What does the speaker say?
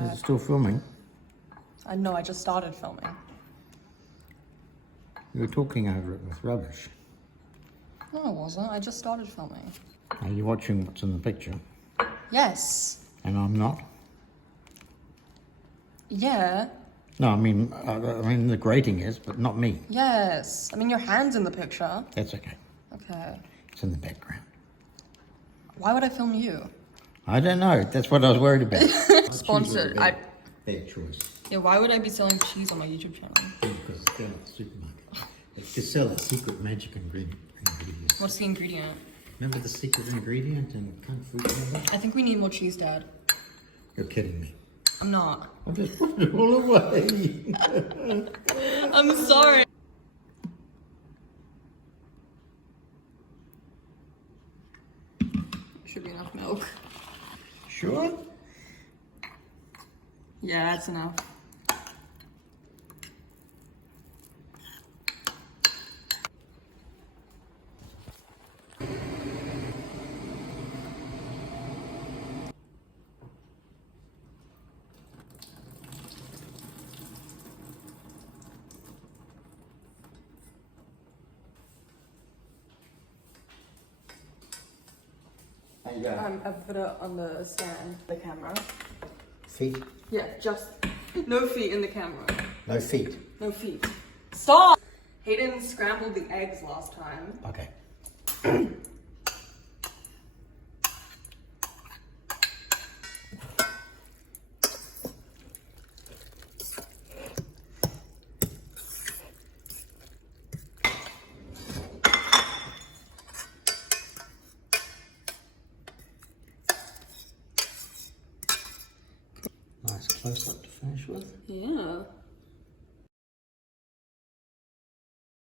Is it still filming? I know, I just started filming. You were talking over it with rubbish. No, I wasn't. I just started filming. Are you watching what's in the picture? Yes. And I'm not? Yeah. No, I mean the grating is, but not me. Yes. I mean, your hand's in the picture. That's okay. Okay. It's in the background. Why would I film you? I don't know. That's what I was worried about. Sponsored. Bad choice. Yeah, why would I be selling cheese on my YouTube channel? Because it's down at the supermarket. It's to sell a secret magic ingredients. What's the ingredient? Remember the secret ingredient in Kung Fu Panda? I think we need more cheese, Dad. You're kidding me. I'm not. I'll just put it all away. I'm sorry. Should be enough milk. Sure? Yeah, that's enough. There you go. I put it on the stand, the camera. Feet? Yeah, just no feet in the camera. No feet. No feet. Stop! Hayden scrambled the eggs last time. Okay. Nice close up to finish with. Yeah.